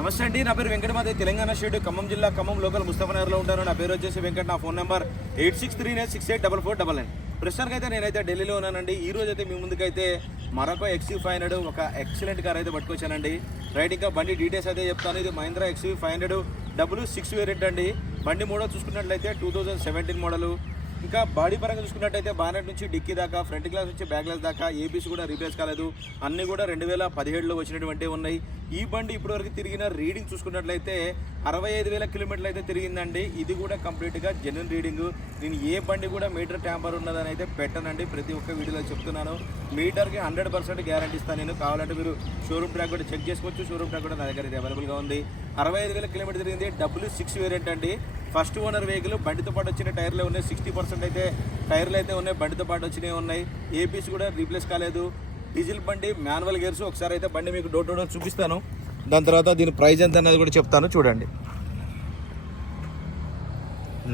నమస్తే అండి నా పేరు వెంకటమాదే తెలంగాణ స్టేట్ ఖమ్మం జిల్లా ఖమ్మం లోకల్ ముస్తఫనగర్లో ఉంటాను. నా పేరు వచ్చేసి వెంకట నా phone number eight six three nine six eight double four double nine. ప్రస్తుతానికి అయితే నేనైతే ఢిల్లీలో ఉన్నానండి. ఈ రోజు అయితే మీ ముందుకైతే మరొక ఎక్స్యూ ఫైవ్ హండ్రెడ్ ఒక ఎక్సలెంట్ కార్ అయితే పట్టుకొచ్చానండి. రైట్ ఇంకా బండి డీటెయిల్స్ అయితే చెప్తాను. ఇది Mahindra XUV five hundred W six variant అండి. బండి మోడల్ చూసుకున్నట్లయితే టూ థౌజండ్ సెవెంటీన్ మోడల్ ఇంకా బాడీ పరంగా చూసుకున్నట్టయితే బానెట్ నుంచి డిక్కీ దాకా ఫ్రంట్ గ్లాస్ నుంచి బ్యాక్ గ్లాస్ దాకా ఏపీస్ కూడా రీప్లేస్ కాలేదు. అన్ని కూడా రెండు వేల పదిహేడులో వచ్చినటువంటి ఉన్నాయి. ఈ బండి ఇప్పటివరకు తిరిగిన రీడింగ్ చూసుకున్నట్లయితే అరవై ఐదు వేల కిలోమీటర్లు అయితే తిరిగిందండి. ఇది కూడా కంప్లీట్గా జెన్యున్ రీడింగ్ నేను ఏ బండి కూడా మీటర్ ట్యాంపర్ ఉన్నదని అయితే పెట్టనండి. ప్రతి ఒక్క వీడియోలో చెప్తున్నాను. మీటర్కి హండ్రెడ్ పర్సెంట్ గ్యారంటీ ఇస్తాను నేను. కావాలంటే మీరు షోరూమ్ ట్రాక్ కూడా చెక్ చేసుకోవచ్చు. షోరూమ్ ట్రాక్ కూడా నా దగ్గర అయితే అవైలబుల్గా ఉంది. అరవై ఐదు వేల కిలోమీటర్ తిరిగింది. డబ్ల్యూ సిక్స్ వేరియంట్ అండి. ఫస్ట్ ఓనర్ వెహికల్ బండితో పాటు వచ్చిన టైర్లు ఉన్నాయి. సిక్స్టీ పర్సెంట్ అయితే టైర్లు అయితే ఉన్నాయి. బండితో పాటు వచ్చినవి ఉన్నాయి. ఏపీస్ కూడా రీప్లేస్ కాలేదు. డీజిల్ బండి మాన్యువల్ గేర్స్ ఒకసారి అయితే బండి మీకు డోర్ టు డోర్ చూపిస్తాను. దాని తర్వాత దీని ప్రైజ్ ఎంత అనేది కూడా చెప్తాను. చూడండి.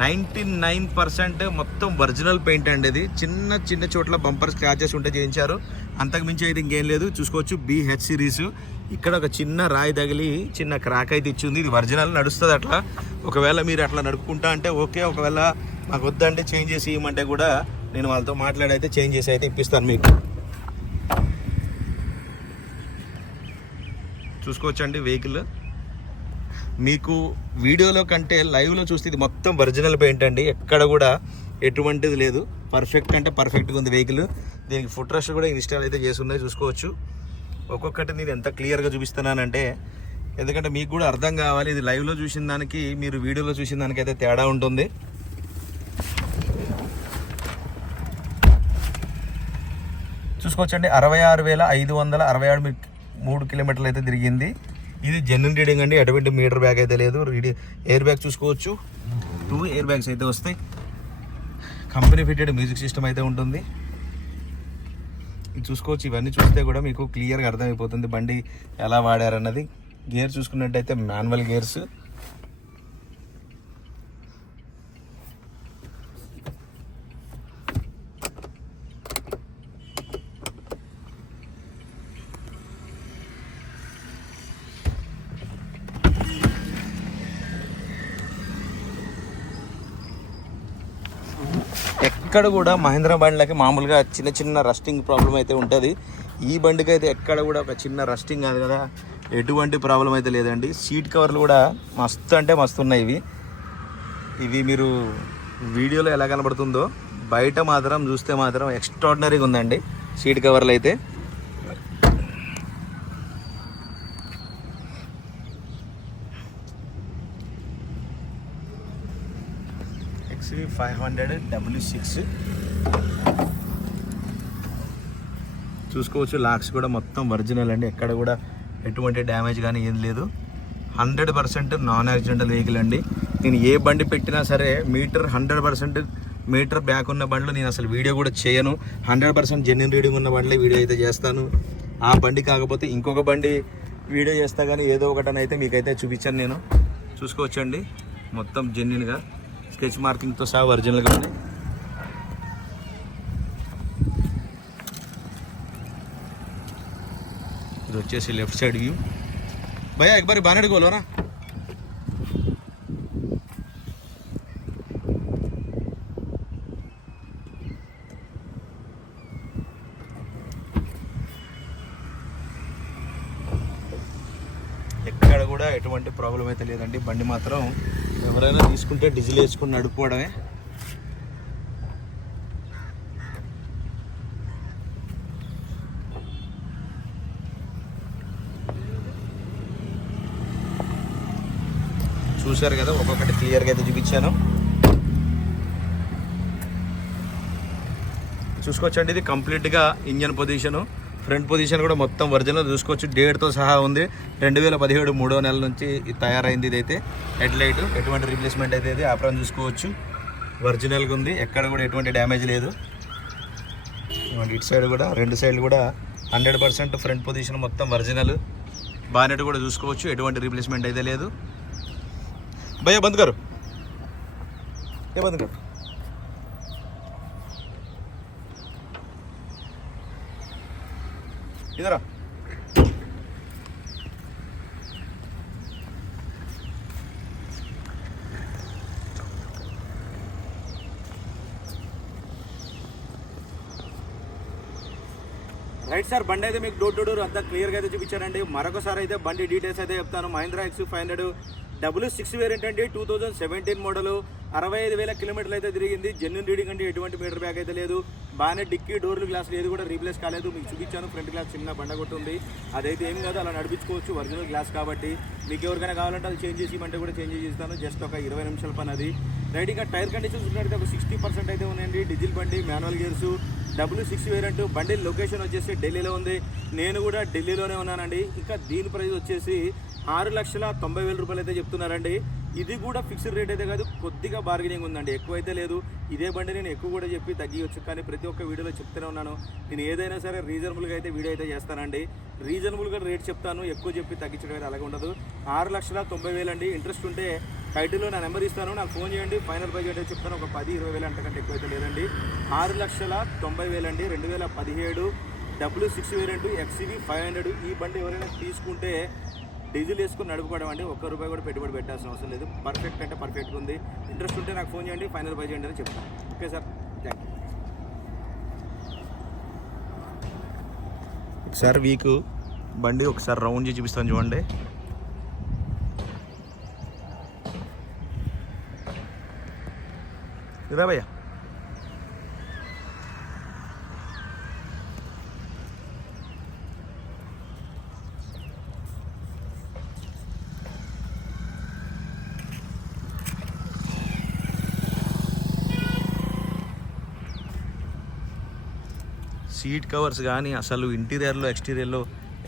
నైంటీ నైన్ పర్సెంట్ మొత్తం ఒరిజినల్ పెయింట్ అండి ఇది. చిన్న చిన్న చోట్ల బంపర్ స్క్రాచెస్ ఉంటే చేయించారు. అంతకుమించి అయితే ఇంకేం లేదు. చూసుకోవచ్చు బిహెచ్ సిరీస్ ఇక్కడ ఒక చిన్న రాయి తగిలి చిన్న క్రాక్ అయితే ఇచ్చింది. ఇది ఒరిజినల్ నడుస్తుంది అట్లా. ఒకవేళ మీరు అట్లా నడుపుకుంటా అంటే ఓకే ఒకవేళ మాకు వద్దంటే చేంజ్ చేసి ఇవ్వమంటే కూడా నేను వాళ్ళతో మాట్లాడైతే చేంజ్ చేసి అయితే ఇప్పిస్తాను మీకు. చూసుకోవచ్చండి వెహికల్ మీకు వీడియోలో కంటే లైవ్లో చూస్తే ఇది మొత్తం ఒరిజినల్ పెయింట్ అండి. ఎక్కడ కూడా ఎటువంటిది లేదు. పర్ఫెక్ట్ అంటే పర్ఫెక్ట్గా ఉంది వెహికల్ దీనికి ఫుట్ రష్ కూడా ఇన్స్టాల్ అయితే చేసి ఉన్నాయి. చూసుకోవచ్చు. ఒక్కొక్కటి నేను ఎంత క్లియర్గా చూపిస్తున్నానంటే ఎందుకంటే మీకు కూడా అర్థం కావాలి. ఇది లైవ్లో చూసిన దానికి మీరు వీడియోలో చూసిన దానికి అయితే తేడా ఉంటుంది. చూసుకోవచ్చండి. అరవై ఆరు వేల ఐదు వందల అరవై ఆరు మీ- మూడు కిలోమీటర్లు అయితే తిరిగింది. ఇది జెన్యున్ రీడింగ్ అండి. ఎటువంటి మీటర్ బ్యాగ్ అయితే లేదు. రీడి ఎయిర్ బ్యాగ్ చూసుకోవచ్చు. టూ ఎయిర్ బ్యాగ్స్ అయితే వస్తాయి. కంపెనీ ఫిటెడ్ మ్యూజిక్ సిస్టమ్ అయితే ఉంటుంది. చూసుకోవచ్చు. ఇవన్నీ చూస్తే కూడా మీకు క్లియర్గా అర్థమైపోతుంది బండి ఎలా వాడారన్నది. గేర్ చూసుకున్నట్టయితే మాన్యువల్ గేర్స్. ఎక్కడ కూడా మహేంద్ర బండ్లకి మామూలుగా చిన్న చిన్న రస్టింగ్ ప్రాబ్లం అయితే ఉంటుంది. ఈ బండికి అయితే ఎక్కడ కూడా ఒక చిన్న రస్టింగ్ కాదు కదా. ఎటువంటి ప్రాబ్లం అయితే లేదండి. సీట్ కవర్లు కూడా మస్తు అంటే మస్తు ఉన్నాయి ఇవి. ఇవి మీరు వీడియోలో ఎలా కనబడుతుందో బయట మాత్రం చూస్తే మాత్రం ఎక్స్ట్రాడినరీగా ఉందండి. సీట్ కవర్లు అయితే XUV five hundred W six. చూసుకోవచ్చు లాక్స్ కూడా మొత్తం ఒరిజినల్ అండి. ఎక్కడ కూడా ఎటువంటి డ్యామేజ్ కానీ ఏం లేదు. Hundred percent non accidental vehicle అండి. నేను ఏ బండి పెట్టినా సరే meter hundred percent meter back ఉన్న బండ్లు నేను అసలు వీడియో కూడా చేయను. హండ్రెడ్ పర్సెంట్ జెన్యున్ రీడింగ్ ఉన్న బండ్లే వీడియో అయితే చేస్తాను. ఆ బండి కాకపోతే ఇంకొక బండి వీడియో చేస్తా కానీ ఏదో ఒకటనైతే మీకైతే చూపించాను నేను. చూసుకోవచ్చండి. మొత్తం జెన్యున్గా స్కెచ్ మార్కింగ్తో సహా ఒరిజినల్గా ఉన్నాయి. ఇది వచ్చేసి లెఫ్ట్ సైడ్ వ్యూ. భయ్యా ఎక్బారి బాగా అడుగులరా ఎక్కడ కూడా ఎటువంటి ప్రాబ్లం అయితే లేదండి. బండి మాత్రం ఎవరైనా తీసుకుంటే డీజిల్ వేసుకుని నడుపుకోవడమే. చూశారు కదా ఒక్కొక్కటి క్లియర్గా అయితే చూపించాను. చూసుకోవచ్చండి ఇది కంప్లీట్గా ఇంజన్ పొజిషను ఫ్రంట్ పొజిషన్ కూడా మొత్తం ఒరిజినల్ చూసుకోవచ్చు. డేట్తో సహా ఉంది. రెండు వేల పదిహేడు మూడో నెల నుంచి తయారైంది ఇదైతే. హెడ్ లైట్ ఎటువంటి రీప్లేస్మెంట్ అయితే ఆ ప్రాంతం చూసుకోవచ్చు. ఒరిజినల్గా ఉంది. ఎక్కడ కూడా ఎటువంటి డ్యామేజ్ లేదు. ఇటు సైడ్ కూడా రెండు సైడ్లు కూడా హండ్రెడ్ పర్సెంట్ ఫ్రంట్ పొజిషన్ మొత్తం ఒరిజినల్. బానెట్ కూడా చూసుకోవచ్చు. ఎటువంటి రీప్లేస్మెంట్ అయితే లేదు. భయ బంద్ గారు ఏ బంద్ గారు ఇదరా. రైట్ సార్ బండి అయితే మీకు డోర్ టు డోర్ అంతా క్లియర్గా అయితే చూపించారండి. మరొకసారి అయితే బండి డీటెయిల్స్ అయితే చెప్తాను. Mahindra X five hundred W six variant అండి టూ థౌజండ్ సెవెంటీన్ మోడల్. అరవై ఐదు వేల కిలోమీటర్లు అయితే తిరిగింది. జెన్యున్ రీడింగ్ అంటే ఎటువంటి మీటర్ బ్యాగ్ అయితే లేదు. బాగానే డిక్కీ డోర్లు గ్లాస్ ఏది కూడా రీప్లేస్ కాలేదు. మీకు చూపించాను ఫ్రంట్ గ్లాస్ చిన్న బండ ఉంది అదైతే ఏం కాదు అలా నడిపించుకోవచ్చు. ఒరిజినల్ గ్లాస్ కాబట్టి. మీకు ఎవరికైనా కావాలంటే అది చేంజ్ చేసి ఇవ్వమంటే కూడా చేంజ్ చేస్తాను. జస్ట్ ఒక ఇరవై నిమిషాల పని అది. రైట్ ఇంకా టైర్ కండిషన్స్ ఉన్నట్టు ఒక సిక్స్టీ పర్సెంట్ అయితే ఉన్నాయండి. డీజిల్ బండి manual gears W six variant బండి లొకేషన్ వచ్చేసి ఢిల్లీలో ఉంది. నేను కూడా ఢిల్లీలోనే ఉన్నానండి. ఇంకా దీని ప్రైస్ వచ్చేసి ఆరు లక్షల తొంభై వేల రూపాయలు అయితే చెప్తున్నారండి. ఇది కూడా ఫిక్స్డ్ రేట్ అయితే కాదు కొద్దిగా బార్గెనింగ్ ఉందండి. ఎక్కువ అయితే లేదు. ఇదే బండి నేను ఎక్కువ కూడా చెప్పి తగ్గియొచ్చు. కానీ ప్రతి ఒక్క వీడియోలో చెప్తూనే ఉన్నాను. నేను ఏదైనా సరే రీజనబుల్గా అయితే వీడియో అయితే చేస్తానండి. రీజనబుల్గా రేట్ చెప్తాను. ఎక్కువ చెప్పి తగ్గించడం అయితే అలాగే ఉండదు. ఆరు లక్షల తొంభై వేలు అండి. ఇంట్రెస్ట్ ఉంటే టైటిల్లో నా నెంబర్ ఇస్తాను. నాకు ఫోన్ చేయండి. ఫైనల్ బడ్జెట్ అయితే చెప్తాను. ఒక పది ఇరవై వేలు అంతకంటే ఎక్కువ అయితే లేదండి. ఆరు లక్షల తొంభై వేలు అండి. రెండు వేల పదిహేడు W six variant XUV five hundred ఈ బండి ఎవరైనా తీసుకుంటే డీజిల్ వేసుకుని నడుపుకోవడం అండి. ఒక్క రూపాయి కూడా పెట్టుబడి పెట్టాల్సిన అవసరం లేదు. పర్ఫెక్ట్ అంటే పర్ఫెక్ట్గా ఉంది. ఇంట్రెస్ట్ ఉంటే నాకు ఫోన్ చేయండి. ఫైనల్ బై చేయండి అని చెప్తాను ఓకే సార్ థ్యాంక్ యూ ఒకసారి వీక్ బండి ఒకసారి రౌండ్ చేసి చూపిస్తాను చూడండి. ఇదా భయ్యా. సీట్ కవర్స్ కానీ అసలు ఇంటీరియర్లో ఎక్స్టీరియర్లో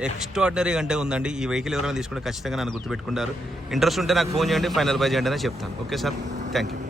ఎక్స్ట్రాడినరీ అంటే ఉందండి. ఈ వెహికల్ ఎవరైనా తీసుకుంటే ఖచ్చితంగా నన్ను గుర్తుపెట్టుకుంటారు. ఇంట్రెస్ట్ ఉంటే నాకు ఫోన్ చేయండి ఫైనల్ బై చేయండి అని చెప్తాను. Okay sir? Thank you